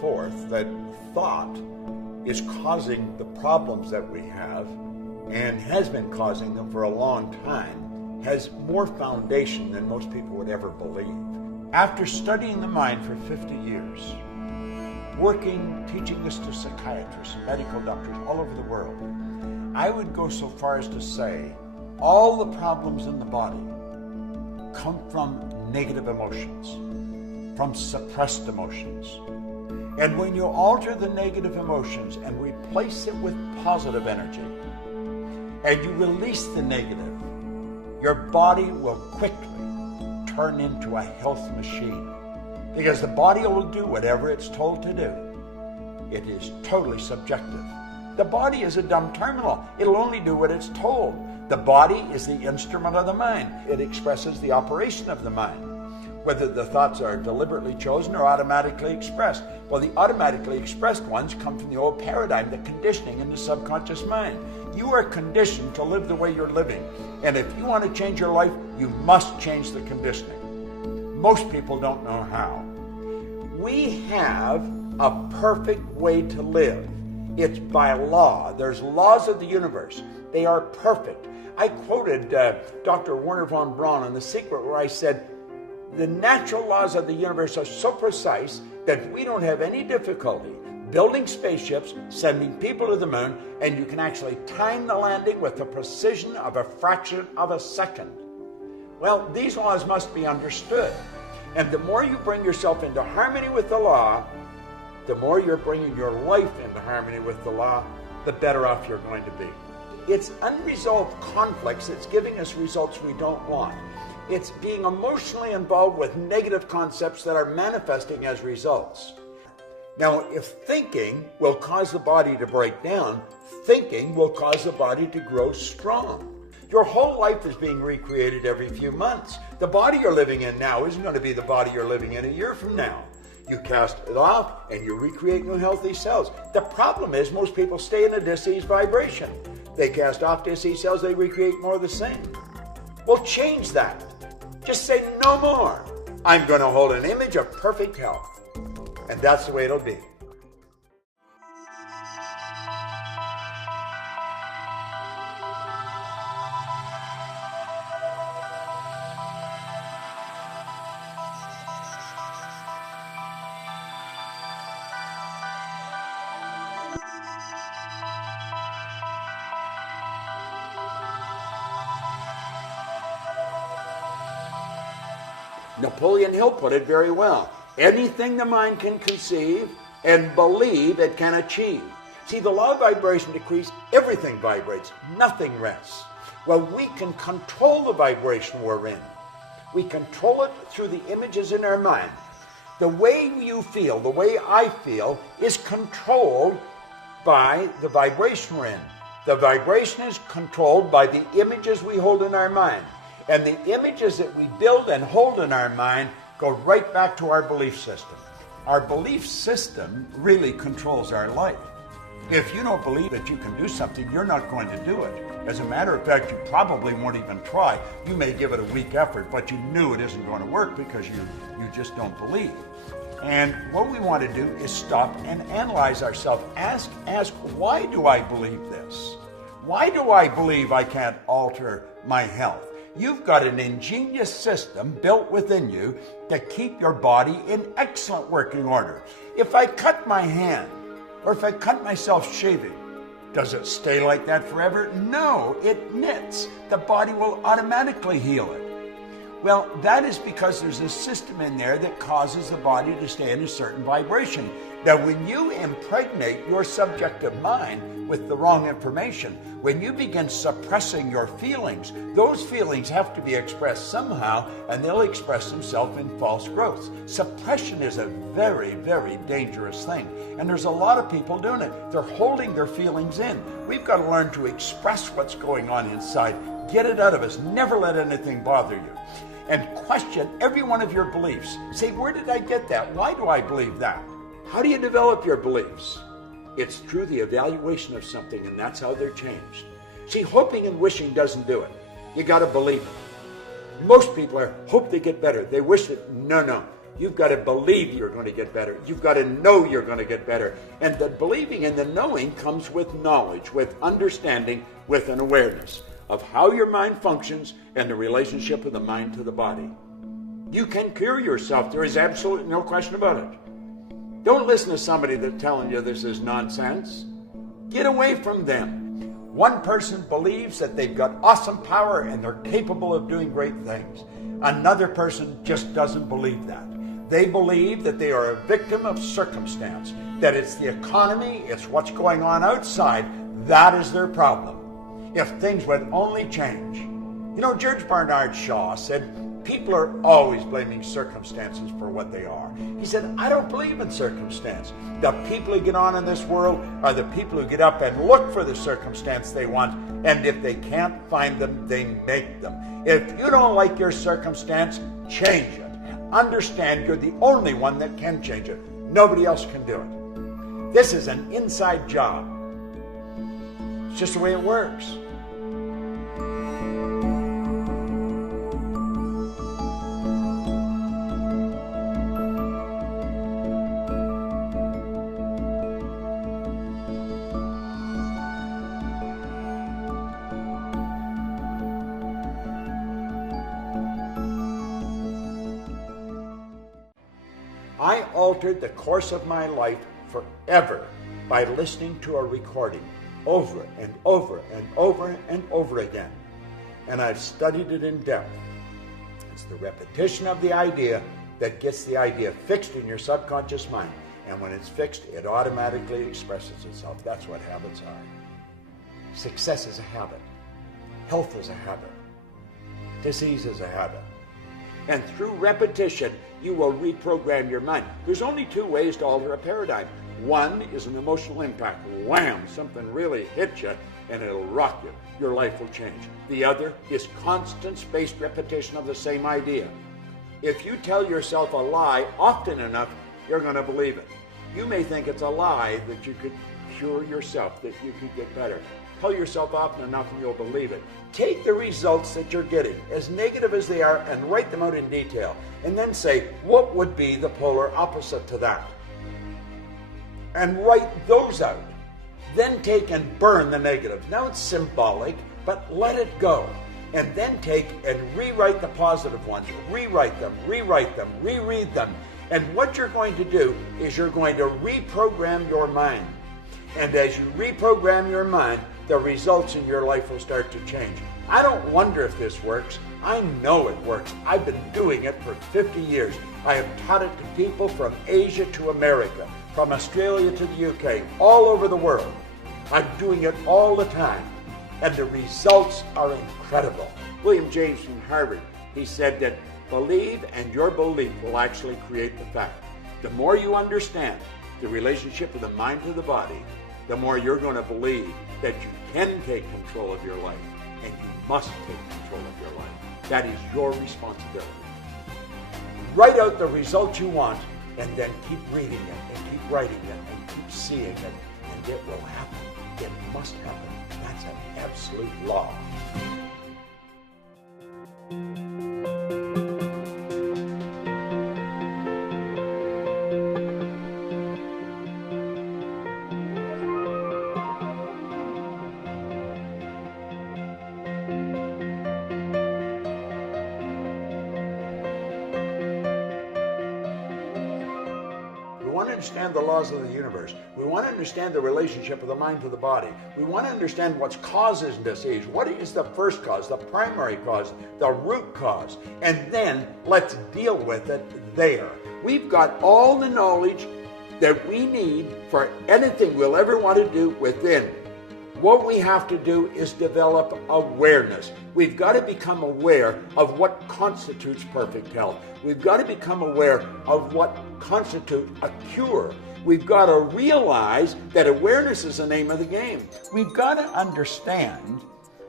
forth that thought is causing the problems that we have and has been causing them for a long time, has more foundation than most people would ever believe. After studying the mind for 50 years, working, teaching this to psychiatrists and medical doctors all over the world, I would go so far as to say all the problems in the body come from negative emotions, from suppressed emotions. And when you alter the negative emotions and replace it with positive energy, and you release the negative, your body will quickly turn into a health machine. Because the body will do whatever it's told to do. It is totally subjective. The body is a dumb terminal. It'll only do what it's told. The body is the instrument of the mind. It expresses the operation of the mind, whether the thoughts are deliberately chosen or automatically expressed. Well, the automatically expressed ones come from the old paradigm, the conditioning in the subconscious mind. You are conditioned to live the way you're living. And if you want to change your life, you must change the conditioning. Most people don't know how. We have a perfect way to live. It's by law. There's laws of the universe. They are perfect. I quoted Dr. Werner von Braun on The Secret, where I said, the natural laws of the universe are so precise that we don't have any difficulty building spaceships, sending people to the moon, and you can actually time the landing with the precision of a fraction of a second. Well, these laws must be understood. And the more you bring yourself into harmony with the law, the more you're bringing your life into harmony with the law, the better off you're going to be. It's unresolved conflicts that's giving us results we don't want. It's being emotionally involved with negative concepts that are manifesting as results. Now, if thinking will cause the body to break down, thinking will cause the body to grow strong. Your whole life is being recreated every few months. The body you're living in now isn't going to be the body you're living in a year from now. You cast it off and you recreate new healthy cells. The problem is most people stay in a diseased vibration. They cast off diseased cells, they recreate more of the same. Well, change that. Just say no more. I'm going to hold an image of perfect health. And that's the way it'll be. Napoleon Hill put it very well. Anything the mind can conceive and believe it can achieve. See, the law of vibration decrees, everything vibrates, nothing rests. Well, we can control the vibration we're in. We control it through the images in our mind. The way you feel, the way I feel, is controlled by the vibration we're in. The vibration is controlled by the images we hold in our mind. And the images that we build and hold in our mind go right back to our belief system. Our belief system really controls our life. If you don't believe that you can do something, you're not going to do it. As a matter of fact, you probably won't even try. You may give it a weak effort, but you knew it isn't going to work because you just don't believe. And what we want to do is stop and analyze ourselves. Ask, why do I believe this? Why do I believe I can't alter my health? You've got an ingenious system built within you to keep your body in excellent working order. If I cut my hand, or if I cut myself shaving, does it stay like that forever? No, it knits. The body will automatically heal it. Well, that is because there's a system in there that causes the body to stay in a certain vibration. Now, when you impregnate your subjective mind with the wrong information, when you begin suppressing your feelings, those feelings have to be expressed somehow, and they'll express themselves in false growths. Suppression is a very, very dangerous thing, and there's a lot of people doing it. They're holding their feelings in. We've got to learn to express what's going on inside. Get it out of us. Never let anything bother you. And question every one of your beliefs. Say, where did I get that? Why do I believe that? How do you develop your beliefs? It's through the evaluation of something, and that's how they're changed. See, hoping and wishing doesn't do it. You got to believe it. Most people hope they get better. They wish it. No. You've got to believe you're going to get better. You've got to know you're going to get better. And the believing and the knowing comes with knowledge, with understanding, with an awareness of how your mind functions and the relationship of the mind to the body. You can cure yourself. There is absolutely no question about it. Don't listen to somebody that's telling you this is nonsense. Get away from them. One person believes that they've got awesome power and they're capable of doing great things. Another person just doesn't believe that. They believe that they are a victim of circumstance, that it's the economy, it's what's going on outside, that is their problem. If things would only change. You know, George Bernard Shaw said, people are always blaming circumstances for what they are. He said, I don't believe in circumstance. The people who get on in this world are the people who get up and look for the circumstance they want, and if they can't find them, they make them. If you don't like your circumstance, change it. Understand you're the only one that can change it. Nobody else can do it. This is an inside job. It's just the way it works. I altered the course of my life forever by listening to a recording over and over and over and over again. And I've studied it in depth. It's the repetition of the idea that gets the idea fixed in your subconscious mind. And when it's fixed, it automatically expresses itself. That's what habits are. Success is a habit. Health is a habit. Disease is a habit. And through repetition, you will reprogram your mind. There's only two ways to alter a paradigm. One is an emotional impact. Wham! Something really hits you and it'll rock you. Your life will change. The other is constant spaced repetition of the same idea. If you tell yourself a lie often enough, you're going to believe it. You may think it's a lie that you could cure yourself, that you could get better. Tell yourself often enough and you'll believe it. Take the results that you're getting, as negative as they are, and write them out in detail. And then say, what would be the polar opposite to that? And write those out. Then take and burn the negatives. Now it's symbolic, but let it go. And then take and rewrite the positive ones. Rewrite them, reread them. And what you're going to do is you're going to reprogram your mind. And as you reprogram your mind, the results in your life will start to change. I don't wonder if this works. I know it works. I've been doing it for 50 years. I have taught it to people from Asia to America, from Australia to the UK, all over the world. I'm doing it all the time. And the results are incredible. William James from Harvard, he said that believe and your belief will actually create the fact. The more you understand the relationship of the mind to the body, the more you're going to believe that you can take control of your life, and you must take control of your life. That is your responsibility. Write out the results you want, and then keep reading it, and keep writing it, and keep seeing it, and it will happen. It must happen. That's an absolute law. We want to understand the laws of the universe. We want to understand the relationship of the mind to the body. We want to understand what causes disease. What is the first cause, the primary cause, the root cause? And then let's deal with it there. We've got all the knowledge that we need for anything we'll ever want to do within. What we have to do is develop awareness. We've got to become aware of what constitutes perfect health. We've got to become aware of what constitutes a cure. We've got to realize that awareness is the name of the game. We've got to understand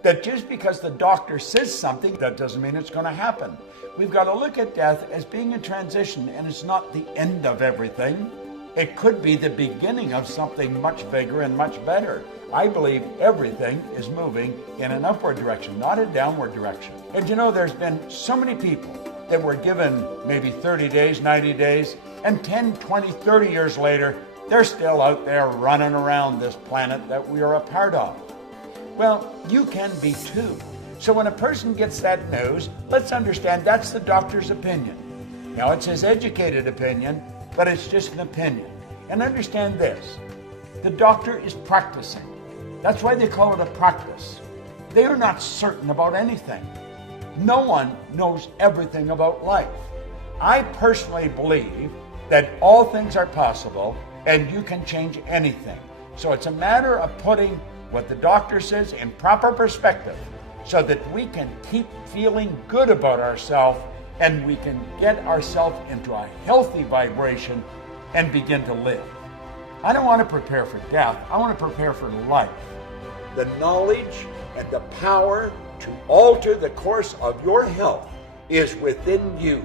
that just because the doctor says something, that doesn't mean it's going to happen. We've got to look at death as being a transition, and it's not the end of everything. It could be the beginning of something much bigger and much better. I believe everything is moving in an upward direction, not a downward direction. And you know, there's been so many people that were given maybe 30 days, 90 days, and 10, 20, 30 years later, they're still out there running around this planet that we are a part of. Well, you can be too. So when a person gets that news, let's understand that's the doctor's opinion. Now, it's his educated opinion, but it's just an opinion. And understand this, the doctor is practicing. That's why they call it a practice. They are not certain about anything. No one knows everything about life. I personally believe that all things are possible and you can change anything. So it's a matter of putting what the doctor says in proper perspective so that we can keep feeling good about ourselves and we can get ourselves into a healthy vibration and begin to live. I don't want to prepare for death. I want to prepare for life. The knowledge and the power to alter the course of your health is within you.